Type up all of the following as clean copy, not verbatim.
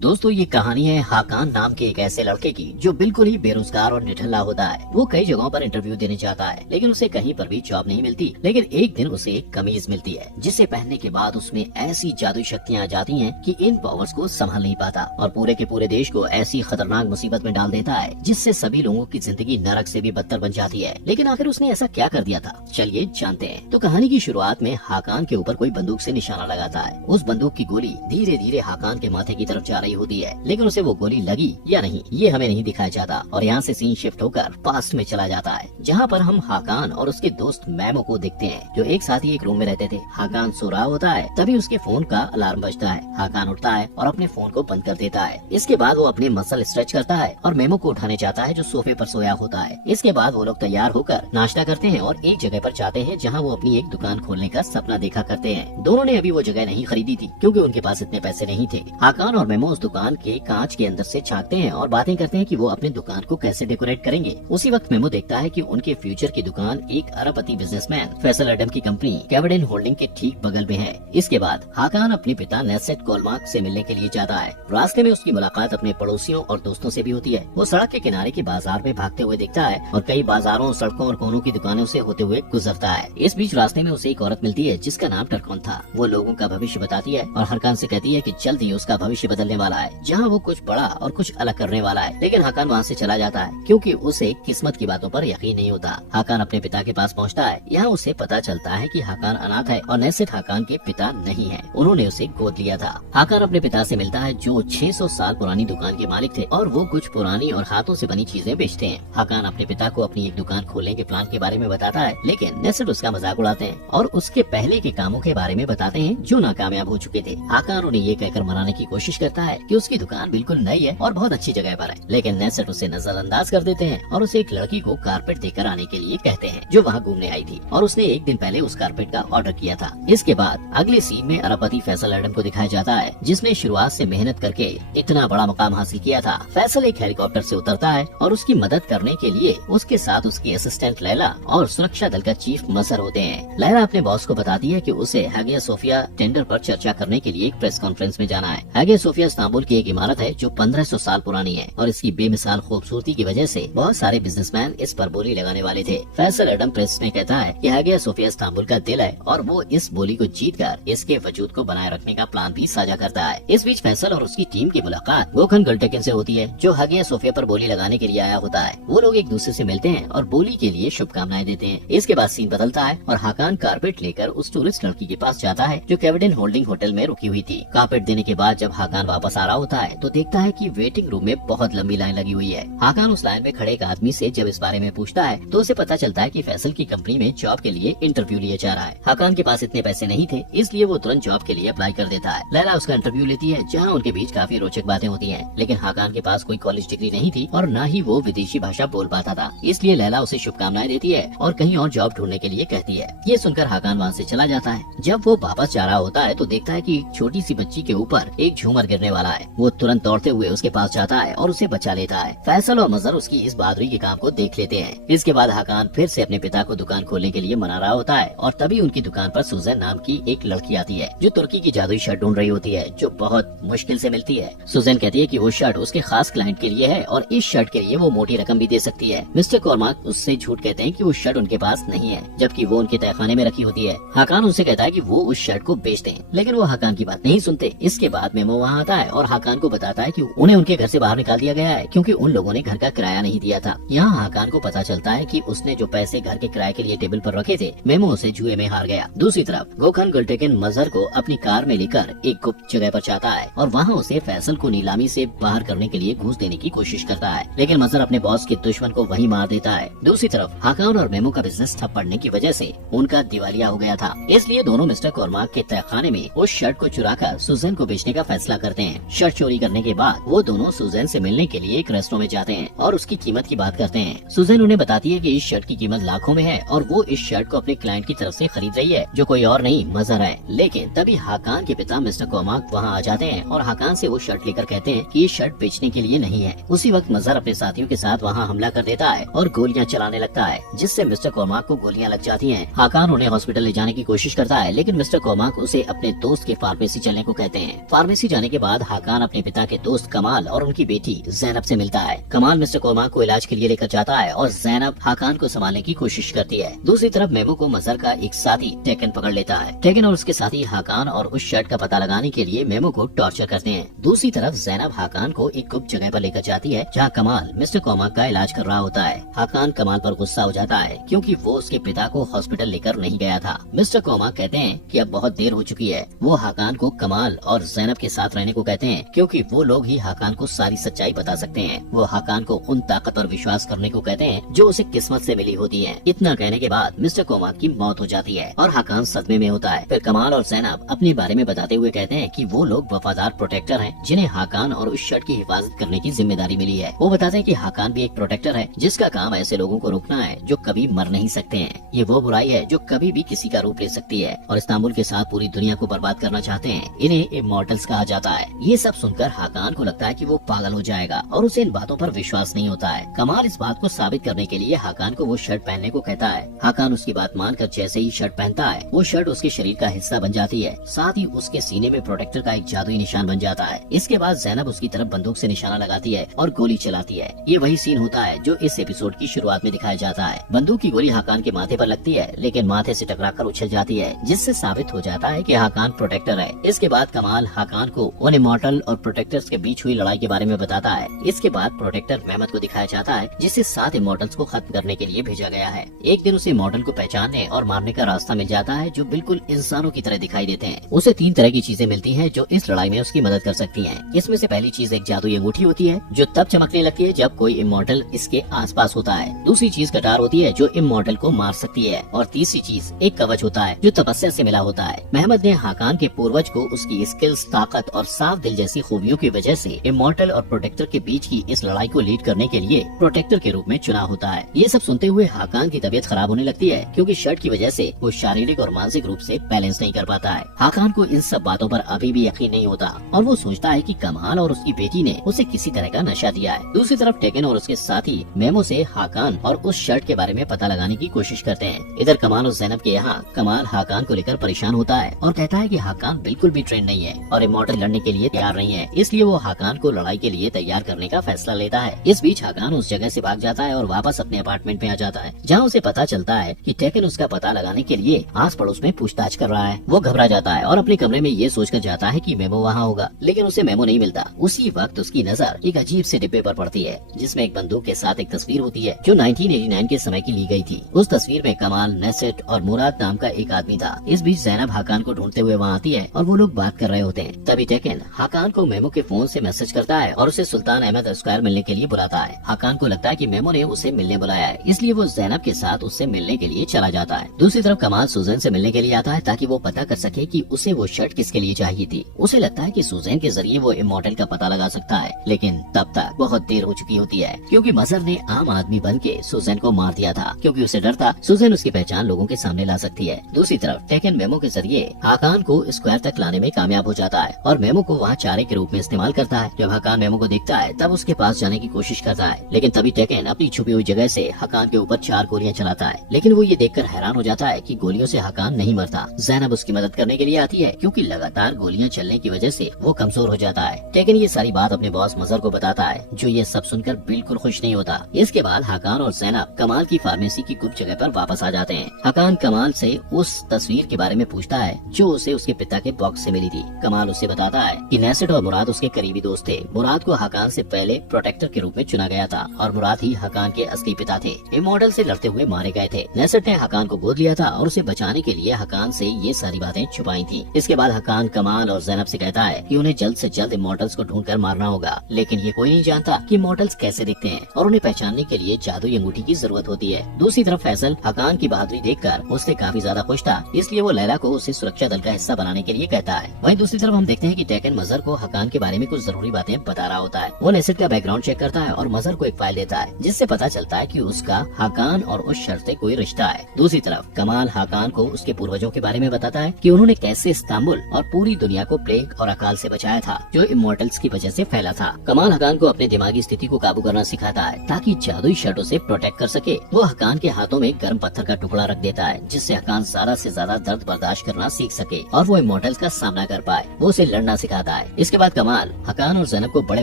दोस्तों ये कहानी है हाकान नाम के एक ऐसे लड़के की जो बिल्कुल ही बेरोजगार और निठल्ला होता है। वो कई जगहों पर इंटरव्यू देने जाता है लेकिन उसे कहीं पर भी जॉब नहीं मिलती। लेकिन एक दिन उसे एक कमीज मिलती है जिसे पहनने के बाद उसमें ऐसी जादुई शक्तियाँ आ जाती हैं कि इन पावर्स को संभाल नहीं पाता और पूरे के पूरे देश को ऐसी खतरनाक मुसीबत में डाल देता है जिससे सभी लोगों की जिंदगी नरक से भी बदतर बन जाती है। लेकिन आखिर उसने ऐसा क्या कर दिया था, चलिए जानते हैं। तो कहानी की शुरुआत में हाकान के ऊपर कोई बंदूक से निशाना लगाता है। उस बंदूक की गोली धीरे धीरे हाकान के माथे की तरफ जा रही होती है, लेकिन उसे वो गोली लगी या नहीं ये हमें नहीं दिखाया जाता। और यहाँ से सीन शिफ्ट होकर पास्ट में चला जाता है जहाँ पर हम हाकान और उसके दोस्त मैमो को देखते हैं जो एक साथ ही एक रूम में रहते थे। हाकान सो रहा होता है, तभी उसके फोन का अलार्म बजता है। हाकान उठता है और अपने फोन को बंद कर देता है। इसके बाद वो अपने मसल स्ट्रेच करता है और मैमो को उठाने जाता है जो सोफे पर सोया होता है। इसके बाद वो लोग तैयार होकर नाश्ता करते हैं और एक जगह पर जाते हैं जहाँ वो अपनी एक दुकान खोलने का सपना देखा करते हैं। दोनों ने अभी वो जगह नहीं खरीदी थी क्योंकि उनके पास इतने पैसे नहीं थे। हाकान और मैमो उस दुकान के कांच के अंदर से झांकते हैं और बातें करते हैं कि वो अपनी दुकान को कैसे डेकोरेट करेंगे। उसी वक्त मैमो देखता है कि उनके फ्यूचर की दुकान एक अरबपति बिजनेसमैन फैसल एडम की कंपनी केविडेन होल्डिंग के ठीक बगल में है। इसके बाद हाकान अपने पिता नेसेट कोलमार्क से मिलने के लिए जाता है। रास्ते में उसकी मुलाकात अपने पड़ोसियों और दोस्तों से भी होती है। वो सड़क के किनारे के बाजार में भागते हुए दिखता है और कई बाजारों, सड़कों और कोनों की दुकानों से होते हुए गुजरता है। इस बीच रास्ते में उसे एक औरत मिलती है जिसका नाम टरकॉन था। वो लोगों का भविष्य बताती है और हाकान से कहती है कि जल्द ही उसका भविष्य बदलने वाला है, जहाँ वो कुछ बड़ा और कुछ अलग करने वाला है। लेकिन हाकान वहाँ से चला जाता है क्योंकि उसे किस्मत की बातों पर यकीन नहीं होता। हाकान अपने पिता के पास पहुँचता है। यहाँ उसे पता चलता है कि हाकान अनाथ है और नेसेट हाकान के पिता नहीं है, उन्होंने उसे गोद लिया था। हाकान अपने पिता से मिलता है जो 600 साल पुरानी दुकान के मालिक थे और वो कुछ पुरानी और हाथों से बनी चीजें बेचते हैं। हाकान अपने पिता को अपनी एक दुकान खोलने के प्लान के बारे में बताता है, लेकिन नेसेट उसका मजाक उड़ाते हैं और उसके पहले के कामों के बारे में बताते हैं जो नाकामयाब हो चुके थे। हाकान उन्हें ये कहकर मनाने की कोशिश करता है कि उसकी दुकान बिल्कुल नई है और बहुत अच्छी जगह पर है, लेकिन नेसेट उसे नजरअंदाज कर देते हैं और उसे एक लड़की को कारपेट देकर आने के लिए कहते हैं जो वहाँ घूमने आई थी और उसने एक दिन पहले उस कारपेट का ऑर्डर किया था। इसके बाद अगले सीन में अरबपति फैसल एडम को दिखाया जाता है जिसने शुरुआत से मेहनत करके इतना बड़ा मुकाम हासिल किया था। फैसल एक हेलीकॉप्टर से उतरता है और उसकी मदद करने के लिए उसके साथ उसकी असिस्टेंट लैला और सुरक्षा दल का चीफ मसर होते हैं। लैला अपने बॉस को बताती है कि उसे हैगिया सोफिया टेंडर पर चर्चा करने के लिए एक प्रेस कॉन्फ्रेंस में जाना है। हैगिया सोफिया इस्तांबुल की एक इमारत है जो 1500 साल पुरानी है और इसकी बेमिसाल खूबसूरती की वजह से बहुत सारे बिजनेसमैन इस पर बोली लगाने वाले थे। फैसल एडम प्रेस में कहता है कि हैगिया सोफिया इस्तांबुल का दिल है और वो इस बोली को जीतकर इसके वजूद को बनाए रखने का प्लान भी साझा करता है। इस बीच फैसल और उसकी टीम की मुलाकात गोखन गल्टेकिन से होती है जो हैगिया सोफिया पर बोली लगाने के लिए आया होता है। वो लोग एक दूसरे से मिलते हैं और बोली के लिए शुभकामनाएं देते हैं। इसके बाद सीन बदलता है और हाकान कारपेट लेकर उस टूरिस्ट लड़की के पास जाता है जो केविडेन होल्डिंग होटल में रुकी हुई थी। कारपेट देने के बाद जब हाकान वापस आ रहा होता है तो देखता है कि वेटिंग रूम में बहुत लंबी लाइन लगी हुई है। हाकान उस लाइन में खड़े एक आदमी से जब इस बारे में पूछता है तो उसे पता चलता है कि फैसल की कंपनी में जॉब के लिए इंटरव्यू लिया जा रहा है। हाकान के पास इतने पैसे नहीं थे इसलिए वो तुरंत जॉब के लिए अप्लाई कर देता है। लैला उसका इंटरव्यू लेती है जहाँ उनके बीच काफी रोचक बातें होती है, लेकिन हाकान के पास कोई कॉलेज डिग्री नहीं थी और न ही वो विदेशी भाषा बोल पाता था। इसलिए लैला उसे शुभकामनाएं देती है और कहीं और जॉब ढूंढने के लिए कहती है। ये सुनकर हाकान वहाँ से चला जाता है। जब वो वापस जा रहा होता है तो देखता है कि एक छोटी सी बच्ची के ऊपर एक झूमर गिरने वाला है। वो तुरंत दौड़ते हुए उसके पास जाता है और उसे बचा लेता है। फैसल और मजर उसकी इस बहादुरी के काम को देख लेते हैं। इसके बाद हाकान फिर से अपने पिता को दुकान खोलने के लिए मना रहा होता है और तभी उनकी दुकान पर सुजैन नाम की एक लड़की आती है जो तुर्की की जादुई शर्ट ढूंढ रही होती है जो बहुत मुश्किल से मिलती है। सुजैन कहती है कि वो शर्ट उसके खास क्लाइंट के लिए है और इस शर्ट के लिए वो मोटी रकम भी दे सकती है। मिस्टर कोलमार्क उससे झूठ कहते हैं कि वो शर्ट उनके पास नहीं है जबकि वो उनके तहखाने में रखी होती है। हाकान उनसे कहता है कि वो उस शर्ट को बेच दें, लेकिन वो हाकान की बात नहीं सुनते। इसके बाद मेमो वहाँ आता है और हाकान को बताता है कि उन्हें उनके घर से बाहर निकाल दिया गया है क्योंकि उन लोगों ने घर का किराया नहीं दिया था। यहाँ हाकान को पता चलता है कि उसने जो पैसे घर के किराए के लिए टेबल पर रखे थे मेमो उसे जुए में हार गया। दूसरी तरफ गोखन गल्टेकिन मजहर को अपनी कार में लेकर एक गुप्त जगह पर जाता है और वहाँ उसे फैसल को नीलामी से बाहर करने के लिए घूस देने की कोशिश करता है, लेकिन मजहर अपने बॉस के दुश्मन को वहीं मार देता है। दूसरी तरफ हाकान और मेमो का बिजनेस ठप पड़ने की वजह से उनका दिवालिया हो गया था, इसलिए दोनों मिस्टर कोलमार्क के तहखाने में उस शर्ट को चुराकर सुजैन को बेचने का फैसला करते हैं। शर्ट चोरी करने के बाद वो दोनों सुजैन से मिलने के लिए एक रेस्टोरेंट में जाते हैं और उसकी कीमत की बात करते हैं। सुजैन उन्हें बताती है कि इस शर्ट की कीमत लाखों में है और वो इस शर्ट को अपने क्लाइंट की तरफ से खरीद रही है जो कोई और नहीं मजहर है। लेकिन तभी हाकान के पिता मिस्टर कोलमार्क वहाँ आ जाते हैं और हाकान से वो शर्ट लेकर कहते हैं कि ये शर्ट बेचने के लिए नहीं है। उसी वक्त मजहर अपने साथियों के साथ वहाँ हमला कर देता है और गोलियां चलाने लगता है जिससे मिस्टर कोलमार्क को गोलियां लग जाती हैं। हाकान उन्हें हॉस्पिटल ले जाने की कोशिश करता है, लेकिन मिस्टर कोलमार्क उसे अपने दोस्त के फार्मेसी चलने को कहते हैं। फार्मेसी जाने के बाद हाकान अपने पिता के दोस्त कमाल और उनकी बेटी जैनब से मिलता है। कमाल मिस्टर कोमा को इलाज के लिए लेकर जाता है और जैनब हाकान को संभालने की कोशिश करती है। दूसरी तरफ मेमो को मजहर का एक साथी टेकन पकड़ लेता है। टेकन और उसके साथी हाकान और उस शर्ट का पता लगाने के लिए मेमो को टॉर्चर करते हैं। दूसरी तरफ जैनब हाकान को एक गुप्त जगह पर लेकर जाती है जहाँ कमाल मिस्टर कोमा का इलाज कर रहा होता है। हाकान कमाल पर गुस्सा हो जाता है क्योंकि वो उसके पिता को हॉस्पिटल लेकर नहीं गया था। मिस्टर कोमा कहते हैं कि अब बहुत देर हो चुकी है। वो हाकान को कमाल और जैनब के साथ रहने को कहते हैं क्योंकि वो लोग ही हाकान को सारी सच्चाई बता सकते हैं। वो हाकान को उन ताकत पर विश्वास करने को कहते हैं जो उसे किस्मत से मिली होती है। इतना कहने के बाद मिस्टर कोमा की मौत हो जाती है और हाकान सदमे में होता है। फिर कमाल और जैनब अपने बारे में बताते हुए कहते हैं कि वो लोग वफादार प्रोटेक्टर हैं जिन्हें हाकान और उस शर्ट की हिफाजत करने की जिम्मेदारी मिली है। वो बताते हैं कि हाकान भी एक प्रोटेक्टर है जिसका काम ऐसे लोगों को रोकना है जो कभी मर नहीं सकते हैं। ये वो बुराई है जो कभी भी किसी का रूप ले सकती है और इस्तांबुल के साथ पूरी दुनिया को बर्बाद करना चाहते हैं। इन्हें इमॉर्टल्स कहा जाता है। ये सब सुनकर हाकान को लगता है कि वो पागल हो जाएगा और उसे इन बातों पर विश्वास नहीं होता है। कमाल इस बात को साबित करने के लिए हाकान को वो शर्ट पहनने को कहता है। हाकान उसकी बात मानकर जैसे ही शर्ट पहनता है वो शर्ट उसके शरीर का हिस्सा बन जाती है। साथ ही उसके सीने में प्रोटेक्टर का एक जादुई निशान बन जाता है। इसके बाद जैनब उसकी तरफ बंदूक से निशाना लगाती है और गोली चलाती है। ये वही सीन होता है जो इस एपिसोड की शुरुआत में दिखाया जाता है। बंदूक की गोली हाकान के माथे पर लगती है लेकिन माथे से टकराकर उछल जाती है जिससे साबित हो जाता है कि हाकान प्रोटेक्टर है। इसके बाद कमाल हाकान को उन इमॉर्टल और प्रोटेक्टर्स के बीच हुई लड़ाई के बारे में बताता है। इसके बाद प्रोटेक्टर मेहमद को दिखाया जाता है जिसे 7 इमॉर्टल्स को खत्म करने के लिए भेजा गया है। एक दिन उसे इमॉर्टल को पहचानने और मारने का रास्ता मिल जाता है जो बिल्कुल इंसानों की तरह दिखाई देते हैं। उसे 3 तरह की चीजें मिलती हैं जो इस लड़ाई में उसकी मदद कर सकती हैं। इसमें से पहली चीज एक जादुई अंगूठी होती है जो तब चमकने लगती है जब कोई इमॉर्टल इसके आसपास होता है। दूसरी चीज कटार होती है जो इमॉर्टल को मार सकती है और तीसरी चीज एक कवच होता है जो तपस्या से मिला होता है। मेहमद ने हाकान के पूर्वज को उसकी स्किल्स, ताकत और साफ दिल जैसी खूबियों की वजह से इमॉर्टल और प्रोटेक्टर के बीच की इस लड़ाई को लीड करने के लिए प्रोटेक्टर के रूप में चुना होता है। ये सब सुनते हुए हाकान की तबीयत खराब होने लगती है क्योंकि शर्ट की वजह से वो शारीरिक और मानसिक रूप से बैलेंस नहीं कर पाता है। हाकान को इन सब बातों पर अभी भी यकीन नहीं होता और वो सोचता है कि कमाल और उसकी बेटी ने उसे किसी तरह का नशा दिया है। दूसरी तरफ टेकन और उसके साथी मेमो से हाकान और उस शर्ट के बारे में पता लगाने की कोशिश करते हैं। इधर कमाल और जैनब के यहाँ कमाल हाकान को लेकर परेशान होता है और कहता है कि हाकान बिल्कुल भी ट्रेन नहीं है और इमॉर्टल लड़ने के लिए तैयार नहीं है, इसलिए वो हाकान को लड़ाई के लिए तैयार करने का फैसला लेता है। इस बीच हाकान उस जगह से भाग जाता है और वापस अपने अपार्टमेंट में आ जाता है जहाँ उसे पता चलता है कि टेकन उसका पता लगाने के लिए आस पड़ोस में पूछताछ कर रहा है। वो घबरा जाता है और अपने कमरे में ये सोचकर जाता है कि मेमो वहाँ होगा, लेकिन उसे मेमो नहीं मिलता। उसी वक्त उसकी नजर एक अजीब से डिब्बे पर पड़ती है जिसमें एक बंदूक के साथ एक तस्वीर होती है जो 1989 के समय की ली गई थी। उस तस्वीर में कमाल, नेसेट और मुराद नाम का एक आदमी था। इस बीच जैनब हाकान को ढूंढते हुए वहाँ आती है और वो लोग बात कर रहे होते हैं। तभी टेकन हाकान को मेमो के फोन से मैसेज करता है और उसे सुल्तान अहमद स्क्वायर मिलने के लिए बुलाता है। हाकान को लगता है कि मेमो ने उसे मिलने बुलाया है, इसलिए वो जैनब के साथ उससे मिलने के लिए चला जाता है। दूसरी तरफ कमाल सुजैन से मिलने के लिए आता है ताकि वो पता कर सके कि उसे वो शर्ट किसके लिए चाहिए थी। उसे लगता है कि सुजैन के जरिए वो इमॉर्टल का पता लगा सकता है, लेकिन तब तक बहुत देर हो चुकी होती है क्योंकि मजहर ने आम आदमी बन के सुजैन को मार दिया था क्योंकि उसे डर था सुजैन उसकी पहचान लोगों के सामने ला सकती है। दूसरी तरफ टेकन मेमो के जरिए हाकान को स्क्वायर तक लाने में कामयाब हो जाता है और मेमो को वहाँ चारे के रूप में इस्तेमाल करता है। जब हाकान मेमो को देखता है तब उसके पास जाने की कोशिश करता है, लेकिन तभी टेकन अपनी छुपी हुई जगह से हाकान के ऊपर 4 गोलियां चलाता है, लेकिन वो ये देखकर हैरान हो जाता है कि गोलियों से हाकान नहीं मरता। जैनब उसकी मदद करने के लिए आती है क्योंकि लगातार गोलियां चलने की वजह से वो कमजोर हो जाता है। टेकन ये सारी बात अपने बॉस मजहर को बताता है जो ये सब सुनकर बिल्कुल खुश नहीं होता। इसके बाद हाकान और जैनब कमाल की फार्मेसी की गुप्त जगह पर वापस आ जाते हैं। हाकान कमाल से उस तस्वीर के बारे में पूछता है जो उसे उसके पिता के बॉक्स से मिली थी। कमाल उसे बताता है कि नेसेट और मुराद उसके करीबी दोस्त थे। मुराद को हाकान से पहले प्रोटेक्टर के रूप में चुना गया था और मुराद ही हाकान के असली पिता थे। इमॉर्टल से लड़ते हुए मारे गए थे। नेसेट ने हाकान को गोद लिया था और उसे बचाने के लिए हाकान से ये सारी बातें छुपाई थी। इसके बाद हाकान कमाल और जैनब से कहता है कि उन्हें जल्द से जल्द इमॉर्टल्स को ढूंढकर मारना होगा, लेकिन ये कोई नहीं जानता कि इमॉर्टल्स कैसे दिखते हैं और उन्हें पहचानने के लिए जादुई अंगूठी की जरूरत होती है। दूसरी तरफ फैसल हाकान की बहादुरी देखकर उससे काफी ज्यादा खुश था, इसलिए वो लैला को उसे सुरक्षा दल का हिस्सा बनाने के लिए कहता है। वहीं दूसरी तरफ हम देखते हैं कि टेकन मजहर को हाकान के बारे में कुछ जरूरी बातें बता रहा होता है। वो नेसेट का बैकग्राउंड चेक करता है और मजहर को एक फाइल देता है जिससे पता चलता है कि उसका हाकान और उस शर्त से कोई रिश्ता है। दूसरी तरफ कमाल हाकान को उसके पूर्वजों के बारे में बताता है कि उन्होंने कैसे इस्तांबुल और पूरी दुनिया को प्लेग और अकाल से बचाया था जो इमॉर्टल्स की वजह से फैला था। कमाल हाकान को अपने दिमागी स्थिति को काबू करना सिखाता है ताकि जादुई शर्टों से प्रोटेक्ट कर सके। वो हाकान के हाथों में गर्म पत्थर का टुकड़ा रख देता है जिससे हाकान ज्यादा से ज्यादा दर्द बर्दाश्त करना सीख सके और वो इमॉर्टल्स का सामना कर पाए। वो उसे लड़ना सिखाता है है। इसके बाद कमाल हकान और ज़ैनब को बड़े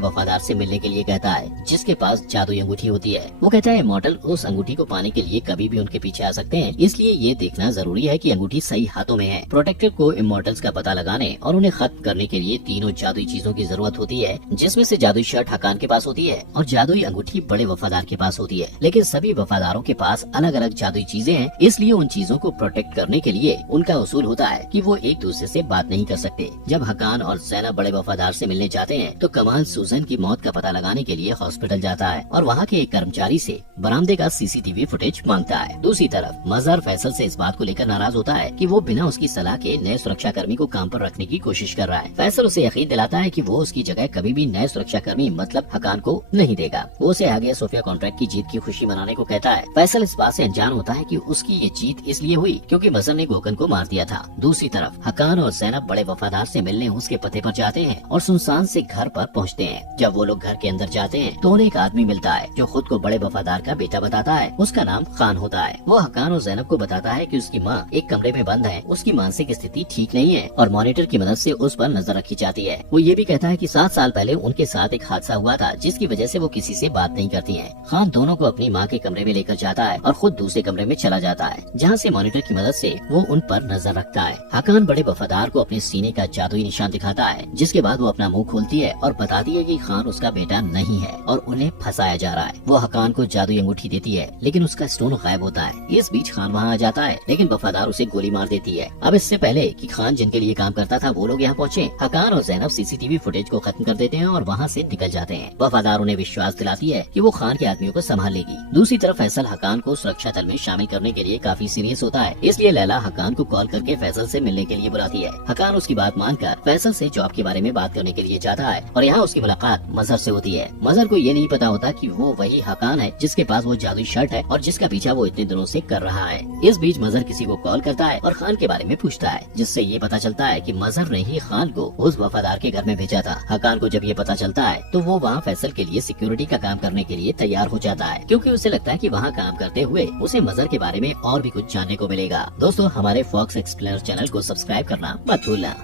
वफादार से मिलने के लिए कहता है, जिसके पास जादुई अंगूठी होती है। वो कहता है मॉडल उस अंगूठी को पाने के लिए कभी भी उनके पीछे आ सकते हैं, इसलिए ये देखना जरूरी है कि अंगूठी सही हाथों में है। प्रोटेक्टर को इमॉर्टल्स का पता लगाने और उन्हें खत्म करने के लिए तीनों जादुई चीजों की जरूरत होती है, जिसमें से जादुई शर्ट हकान के पास होती है और जादुई अंगूठी बड़े वफादार के पास होती है। लेकिन सभी वफादारों के पास अलग अलग जादुई चीजें हैं, इसलिए उन चीजों को प्रोटेक्ट करने के लिए उनका उसूल होता है कि वो एक दूसरे से बात नहीं कर सकते। जब हकान और ज़ैनब बड़े वफादार से मिलने जाते हैं तो कमाल सूजन की मौत का पता लगाने के लिए हॉस्पिटल जाता है और वहाँ के एक कर्मचारी से बरामदे का सीसीटीवी फुटेज मांगता है। दूसरी तरफ मजहर फैसल से इस बात को लेकर नाराज होता है कि वो बिना उसकी सलाह के नए सुरक्षा कर्मी को काम पर रखने की कोशिश कर रहा है। फैसल उसे यकीन दिलाता है कि वो उसकी जगह कभी भी नए सुरक्षा कर्मी मतलब हकान को नहीं देगा। वो उसे आगे सोफिया कॉन्ट्रैक्ट की जीत की खुशी मनाने को कहता है। फैसल इस बात से अनजान होता है कि उसकी ये जीत इसलिए हुई क्योंकि मजहर ने गोकन को मार दिया था। दूसरी तरफ हकान और ज़ैनब बड़े वफादार से मिलने उसके पते पर जाते हैं और सुनसान से घर पर पहुंचते हैं। जब वो लोग घर के अंदर जाते हैं तो उन्हें एक आदमी मिलता है जो खुद को बड़े वफादार का बेटा बताता है। उसका नाम खान होता है। वो हकान और ज़ैनब को बताता है कि उसकी माँ एक कमरे में बंद है, उसकी मानसिक स्थिति ठीक नहीं है और मॉनिटर की मदद से उस पर नजर रखी जाती है। वो ये भी कहता है कि 7 साल पहले उनके साथ एक हादसा हुआ था जिसकी वजह से वो किसी से बात नहीं करती हैं। खान दोनों को अपनी माँ के कमरे में लेकर जाता है और खुद दूसरे कमरे में चला जाता है, जहाँ से मॉनिटर की मदद से वो उन पर नजर रखता है। हकान बड़े वफादार को अपने सीने का जादुई निशान दिखाता है, जिसके बाद वो अपना मुंह खोलती है और बताती है कि खान उसका बेटा नहीं है और उन्हें फंसाया जा रहा है। वो हकान को जादुई अंगूठी देती है लेकिन उसका स्टोन गायब होता है। इस बीच खान वहाँ आ जाता है लेकिन वफादार उसे गोली मार देती है। अब इससे पहले कि खान जिनके लिए काम करता था वो लोग यहाँ पहुँचे, हकान और ज़ैनब सीसीटीवी फुटेज को खत्म कर देते हैं और वहाँ से निकल जाते हैं। वफादार उन्हें विश्वास दिलाती है कि वो खान के आदमियों को संभाल लेगी। दूसरी तरफ फैसल हकान को सुरक्षा दल में शामिल करने के लिए काफी सीरियस होता है, इसलिए लैला हकान को कॉल करके फैसल से मिलने के लिए बुलाती है। हकान उसकी बात मानकर फैसल से जॉब के बारे में बात करने के लिए जाता है और यहाँ उसकी मुलाकात मजहर से होती है। मजहर को ये नहीं पता होता कि वो वही हकान है जिसके पास वो जादुई शर्ट है और जिसका पीछा वो इतने दिनों से कर रहा है। इस बीच मजहर किसी को कॉल करता है और खान के बारे में पूछता है, जिससे ये पता चलता है कि मजहर ने ही खान को उस वफादार के घर में भेजा था। हकान को जब ये पता चलता है तो वो वहाँ फैसल के लिए सिक्योरिटी का काम करने के लिए तैयार हो जाता है, क्योंकि उसे लगता है कि वहाँ काम करते हुए उसे मजहर के बारे में और भी कुछ जानने को मिलेगा। दोस्तों, हमारे फॉक्स एक्सप्लेनर चैनल को सब्सक्राइब करना मत भूलना।